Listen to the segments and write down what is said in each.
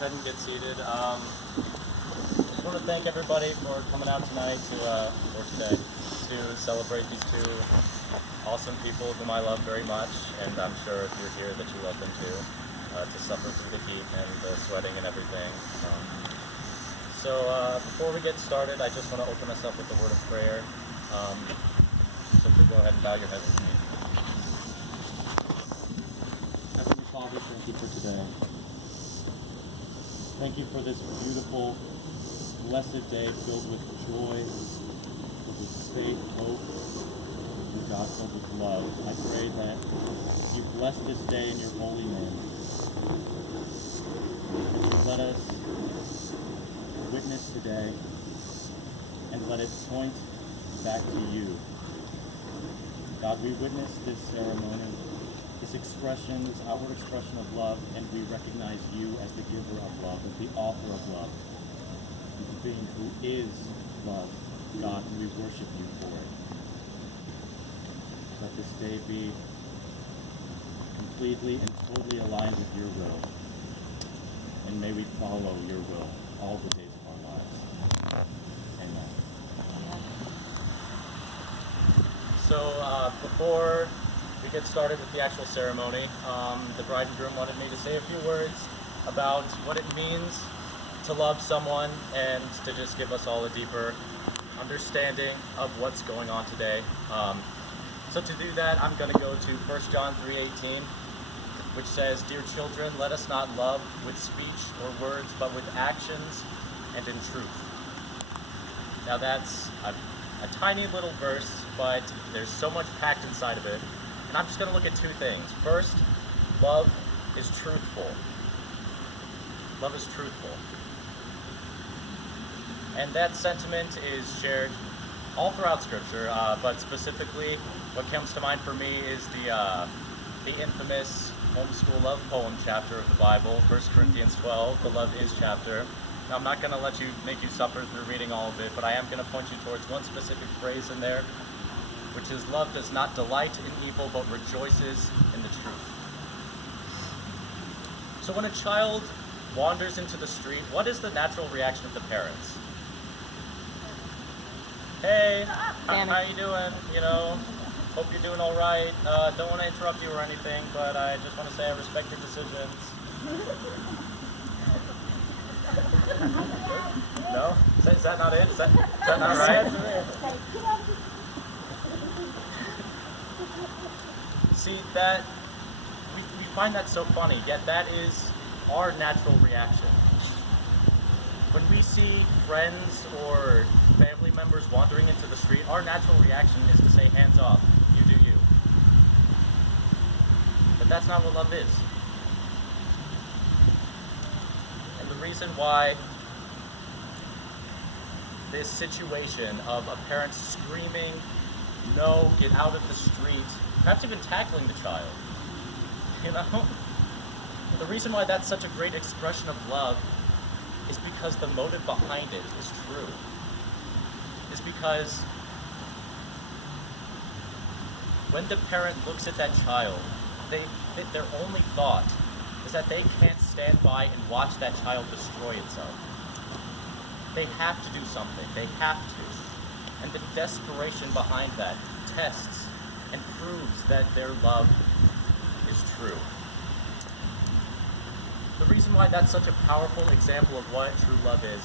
ahead and get seated. Just want to thank everybody for coming out tonight or today to celebrate these two awesome people whom I love very much, and I'm sure if you're here that you love them too, to suffer through the heat and the sweating and everything. So before we get started, I just want to open us up with a word of prayer. So if you go ahead and bow your heads with me. Heavenly Father, thank you for today. Thank you for this beautiful, blessed day filled with joy, filled with faith, hope, and God, filled with love. I pray that you bless this day in your holy name. And you let us witness today and let it point back to you. God, we witness this ceremony, this expression, this outward expression of love, and we recognize you as the giver of love, as the author of love, the being who is love, God, and we worship you for it. Let this day be completely and totally aligned with your will, and may we follow your will all the days of our lives. Amen. So before we get started with the actual ceremony, the bride and groom wanted me to say a few words about what it means to love someone and to just give us all a deeper understanding of what's going on today. So to do that, I'm going to go to 1 John 3:18, which says, "Dear children, let us not love with speech or words, but with actions and in truth." Now that's a tiny little verse, but there's so much packed inside of it. And I'm just going to look at two things. First, love is truthful. Love is truthful. And that sentiment is shared all throughout Scripture, but specifically what comes to mind for me is the infamous homeschool love poem chapter of the Bible, 1 Corinthians 12, the Love Is chapter. Now, I'm not going to make you suffer through reading all of it, but I am going to point you towards one specific phrase in there, which is, "Love does not delight in evil, but rejoices in the truth." So when a child wanders into the street, what is the natural reaction of the parents? "Hey, how you doing? Hope you're doing all right. Don't want to interrupt you or anything, but I just want to say I respect your decisions." No? Is that not it? Is that not right? See, that we find that so funny, yet that is our natural reaction. When we see friends or family members wandering into the street, our natural reaction is to say, "Hands off, you do you." But that's not what love is. And the reason why this situation of a parent screaming, "No, get out of the street," perhaps even tackling the child, the reason why that's such a great expression of love is because the motive behind it is true. It's because when the parent looks at that child, their only thought is that they can't stand by and watch that child destroy itself. They have to do something. They have to. And the desperation behind that tests and proves that their love is true. The reason why that's such a powerful example of what true love is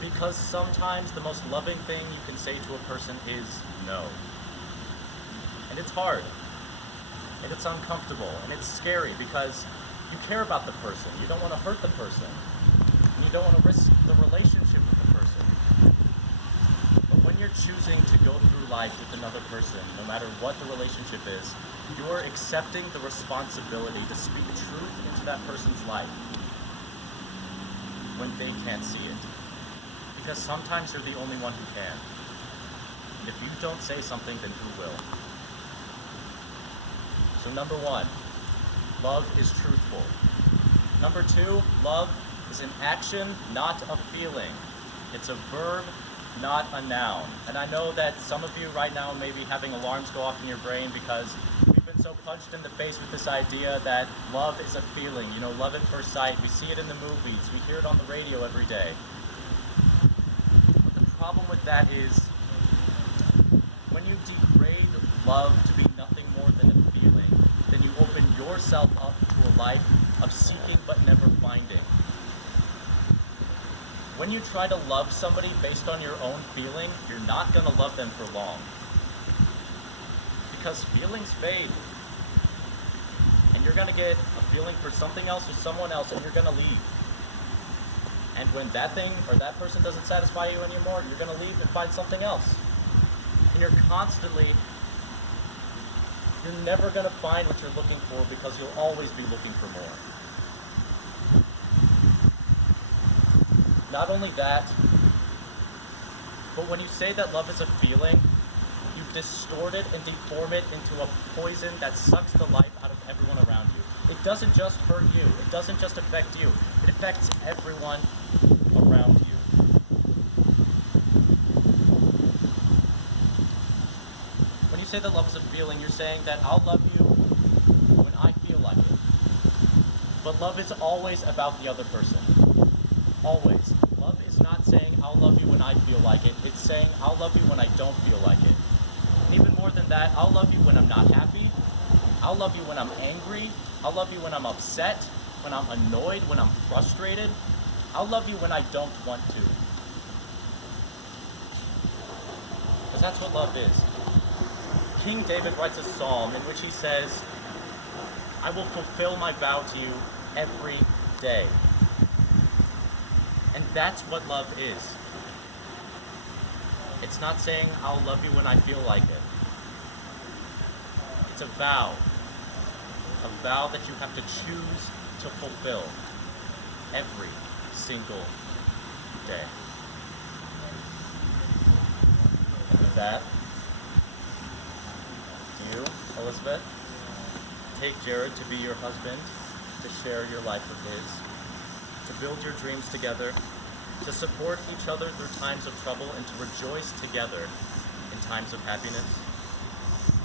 because sometimes the most loving thing you can say to a person is no. And it's hard. And it's uncomfortable. And it's scary because you care about the person. You don't want to hurt the person. And you don't want to risk the relationship with the person. But when you're choosing to go through life with another person, no matter what the relationship is, you're accepting the responsibility to speak truth into that person's life when they can't see it. Because sometimes you're the only one who can. And if you don't say something, then who will? So number one, love is truthful. Number two, love is an action, not a feeling. It's a verb, not a noun. And I know that some of you right now may be having alarms go off in your brain because we've been so punched in the face with this idea that love is a feeling, love at first sight. We see it in the movies, we hear it on the radio every day. But the problem with that is when you degrade love to be nothing more than a feeling, then you open yourself up to a life of seeking but never finding. When you try to love somebody based on your own feeling, you're not going to love them for long. Because feelings fade. And you're going to get a feeling for something else or someone else, and you're going to leave. And when that thing or that person doesn't satisfy you anymore, you're going to leave and find something else. And you're never going to find what you're looking for, because you'll always be looking for more. Not only that, but when you say that love is a feeling, you distort it and deform it into a poison that sucks the life out of everyone around you. It doesn't just hurt you. It doesn't just affect you. It affects everyone around you. When you say that love is a feeling, you're saying that I'll love you when I feel like it. But love is always about the other person. Always. Love is not saying I'll love you when I feel like it. It's saying I'll love you when I don't feel like it. And even more than that, I'll love you when I'm not happy. I'll love you when I'm angry. I'll love you when I'm upset, when I'm annoyed, when I'm frustrated. I'll love you when I don't want to. Because that's what love is. King David writes a psalm in which he says, I will fulfill my vow to you every day. And that's what love is. It's not saying I'll love you when I feel like it. It's a vow. A vow that you have to choose to fulfill every single day. And with that, do you, Elizabeth, take Jared to be your husband, to share your life with his, to build your dreams together, to support each other through times of trouble, and to rejoice together in times of happiness?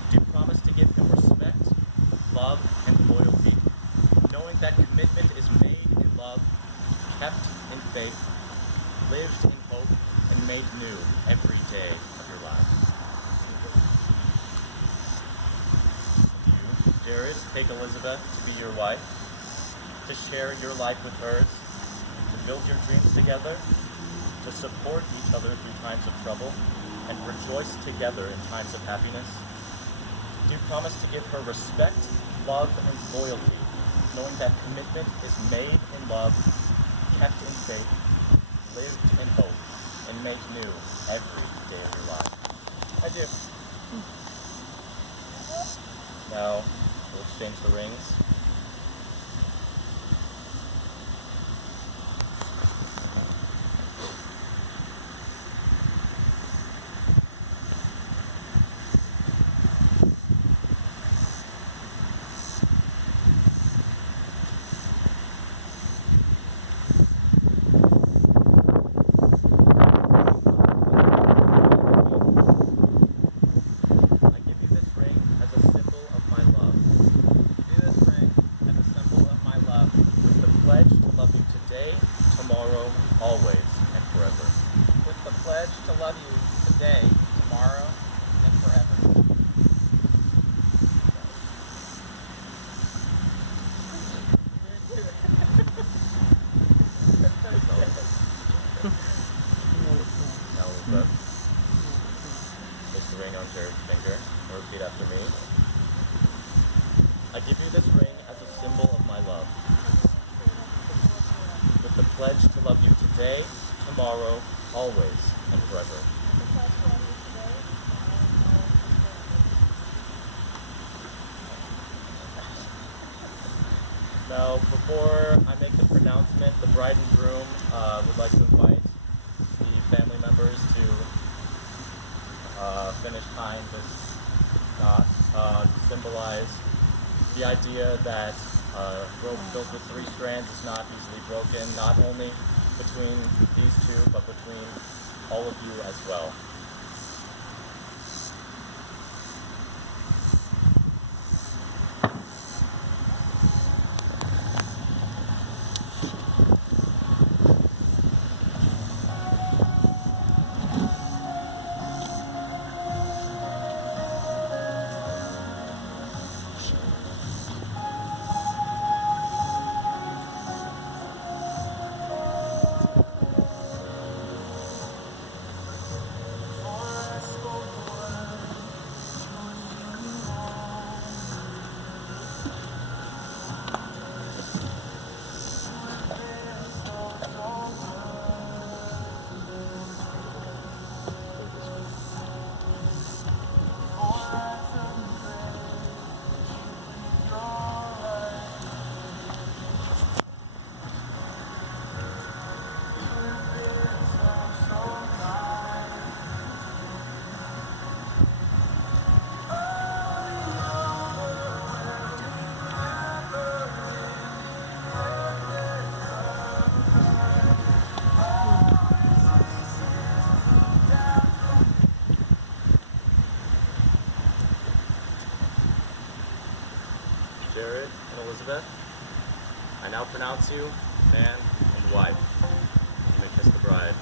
Do you promise to give him respect, love, and loyalty, knowing that commitment is made in love, kept in faith, lived in hope, and made new every day of your lives? You, Jared, take Elizabeth to be your wife, to share your life with hers, to build your dreams together, to support each other through times of trouble, and rejoice together in times of happiness? Do you promise to give her respect, love, and loyalty, knowing that commitment is made in love, kept in faith, lived in hope, and made new every day of your life? I do. Now, we'll exchange the rings. Tomorrow, always, and forever. With the pledge to love you today, tomorrow, and forever. Now we'll place the ring on Jared's finger and repeat after me. I give you this ring as a symbol of my love. The pledge to love you today, tomorrow, always, and forever. Now, before I make the pronouncement, the bride and groom would like to invite the family members to finish tying this knot to symbolize the idea that rope filled with 3 strands is not easily broken, not only between these two, but between all of you as well. Jared and Elizabeth, I now pronounce you man and wife. You may kiss the bride.